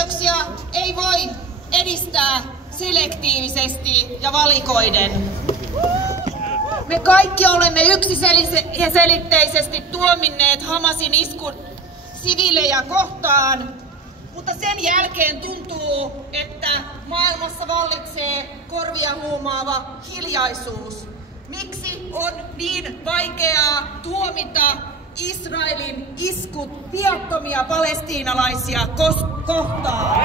ihmisoikeuksia ei voi edistää selektiivisesti ja valikoiden. Me kaikki olemme yksiselitteisesti tuominneet Hamasin iskun siviilejä kohtaan, mutta sen jälkeen tuntuu, että maailmassa vallitsee korvia huumaava hiljaisuus. Miksi on niin vaikeaa tuomita Israelin iskut viattomia palestiinalaisia kohtaan?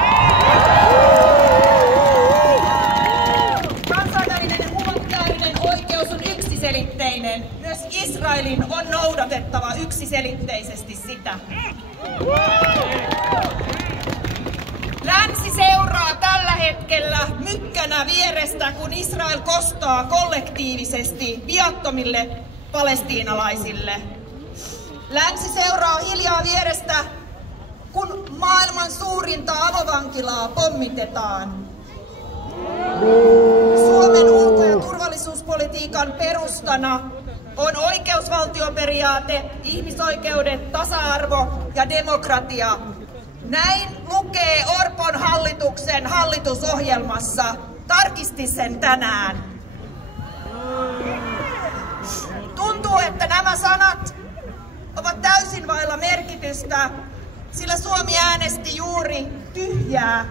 Kansainvälinen humanitaarinen oikeus on yksiselitteinen. Myös Israelin on noudatettava yksiselitteisesti sitä. Länsi seuraa tällä hetkellä mykkänä vierestä, kun Israel kostaa kollektiivisesti viattomille palestiinalaisille. Länsi seuraa hiljaa vierestä, kun maailman suurinta avovankilaa pommitetaan. Suomen ulko- ja turvallisuuspolitiikan perustana on oikeusvaltioperiaate, ihmisoikeudet, tasa-arvo ja demokratia. Näin lukee Orpon hallituksen hallitusohjelmassa. Tarkistin sen tänään. Tuntuu, että nämä sanat ovat täysin vailla merkitystä, sillä Suomi äänesti juuri tyhjää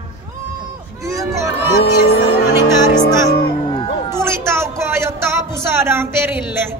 YK:n vaatiessa humanitaarista tulitaukoa, jotta apu saadaan perille.